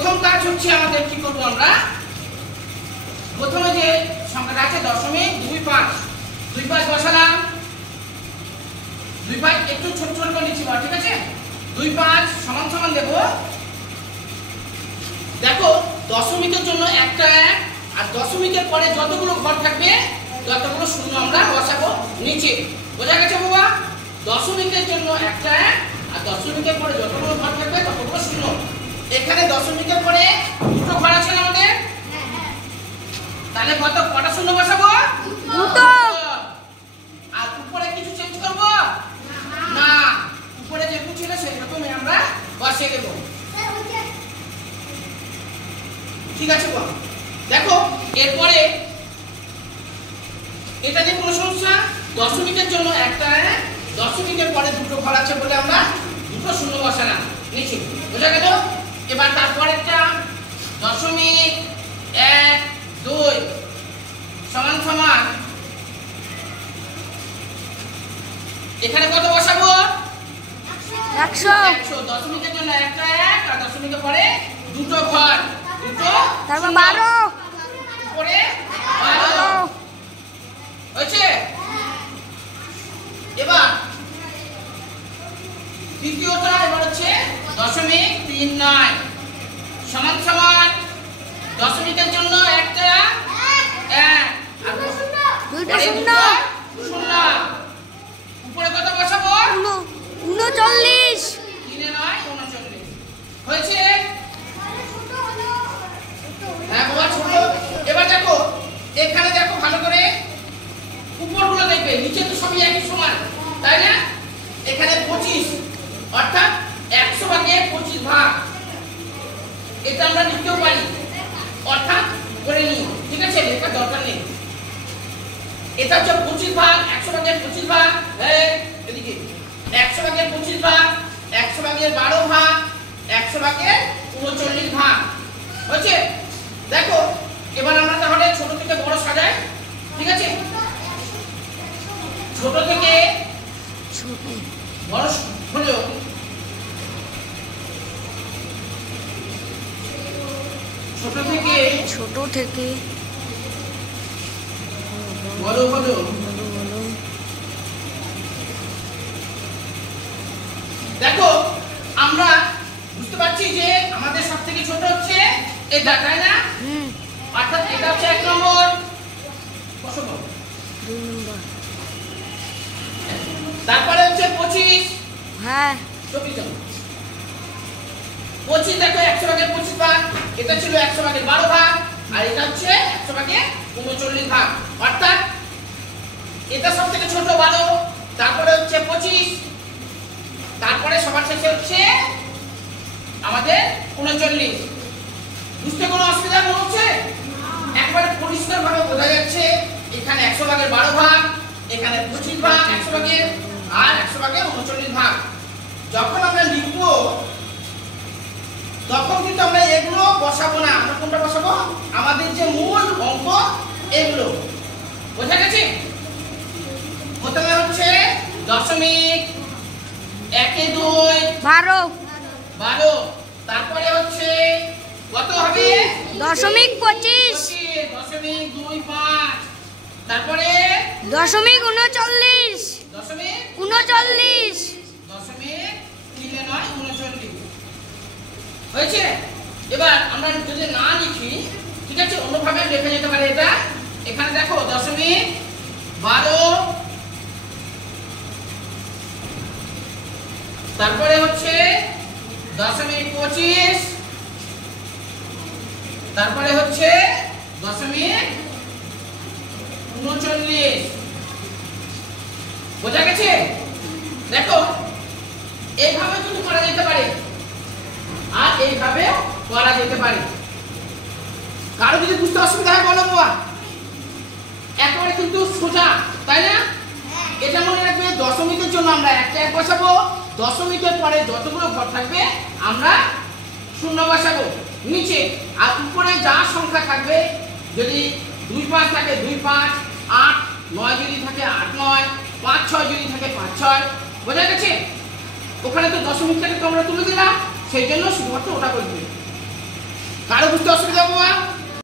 প্রথম কাজ হচ্ছে আমাদের কি করব আমরা প্রথমে যে সংখ্যাটা আছে 0.25 বসালাম 25 একটু ছোট ছোট করে লিখছি ঠিক আছে 25 সমান সমান দেব দেখো দশমিকের জন্য একটা এক আর দশমিকের পরে যতগুলো ঘর থাকবে ততগুলো শূন্য আমরা বসাবো নিচে বোঝা গেছে বাবা দশমিকের জন্য একটা এক আর দশমিকের পরে যতগুলো ঘর থাকবে ততগুলো শূন্য এখানে দশমিকের পরে দুটো ঘর আছে আমাদের তাহলে কটা শূন্য বসাবো দুটো আর উপরে কিছু চেঞ্জ করব না উপরে যেটুকু ছিল সেরকমই আমরা বসিয়ে দেব ঠিক আছে গো দেখো এরপরে এটা যে কোনো সমস্যা দশমিকের জন্য একটা দশমিকের পরে দুটো ঘর আছে বলে আমরা দুটো শূন্য বসালাম নিচে বোঝা গেল এবার তারপরেরটা 0.12 সমান সমান এখানে কত বসাবো 100 দশমিকের জন্য একটা এক আর দশমিকের পরে দুটো ঘর দুটো তারপর 12 পরে 12 হয়েছে এবার দ্বিতীয়টা এবার হচ্ছে 0.39 সমান সমান দশমিকের জন্য একটা এক আর দুটো শূন্য শূন্য উপরে কত বসাবো 39 3 এ 9 39 হয়েছে হ্যাঁ বাবা ছোট এবার দেখো এখানে দেখো ভালো করে উপরগুলো দেখবে নিচে তো সবই একই সমান তাই না এখানে 25 অর্থাৎ 100 ভাগে 25 ভাগ এটা আমরা লিখতেও পারি অর্থাৎ করে নিই ঠিক আছে লেখার দরকার নেই এটা হচ্ছে 25 ভাগ 100 ভাগে 25 ভাগ এদিকে 100 ভাগে 25 ভাগ 100 ভাগে 12 ভাগ 100 ভাগে 39 ভাগ হয়েছে দেখো এবার আমরা তাহলে ছোট থেকে বড় সাজাই ঠিক আছে ছোট থেকে বড় হলো ছোট থেকে বড় হলো দেখো আমরা বুঝতে পারছি যে আমাদের সবথেকে ছোট হচ্ছে এটা তাই না অর্থাৎ এটা হচ্ছে 1 নম্বর কত 2 নম্বর তারপরে হচ্ছে 25 হ্যাঁ 25 দেখো 100 ভাগে 25 ভাগ এটা ছিল 100 ভাগে 12 ভাগ আর এটা হচ্ছে 100 ভাগে 39 ভাগ অর্থাৎ এটা সবথেকে ছোট 12 তারপরে হচ্ছে 25 তারপরে সবার শেষে হচ্ছে আমাদের 39 বুঝতে কোনো অসুবিধা মনে হচ্ছে একবারে পরিষ্কার ভাবে বোঝা যাচ্ছে এখানে 100 ভাগের 12 ভাগ এখানে 25 ভাগ 100 ভাগের আর 100 ভাগের 39 ভাগ যখন আমরা লিখব তখন কিন্তু আমরা এগুলো বসাবো না আমরা কোনটা বসাবো আমাদের যে মূল অঙ্ক এগুলো বোঝা গেছে প্রথমে হচ্ছে দশমিক 1 2 12 তারপরে হচ্ছে কত হবে 0.25 0.25 তারপরে 0.39 হয়েছে এবার আমরা যদি না লিখি ঠিক আছে অন্যভাবে লেখা যেতে পারে এটা এখানে দেখো 0.12 তারপরে হচ্ছে 0.25 তারপরে হচ্ছে 0.39 বোঝা গেছে দেখো এইভাবে কিন্তু করা যেতে পারে আর এইভাবে করা যেতে পারে কারো যদি বুঝতে অসুবিধা হয় বলো বাবা একেবারে কিন্তু সোজা তাই না এটা মনে রাখবে দশমিকের জন্য আমরা একটা এক বসাবো দশমিকের পরে যতগুলো ঘর থাকবে আমরা শূন্য বসাবো নিচে আর উপরে যা সংখ্যা থাকবে যদি 2 5 থাকে 2 5 8 9 যদি থাকে 8 9 5 6 যদি থাকে 5 6 বোঝা গেছে ওখানে তো দশমিকটাকে তো আমরা তুলে দিলাম সেই জন্য শুধুমাত্র ওটা করে দিই কারো বুঝতে অসুবিধা বাবা?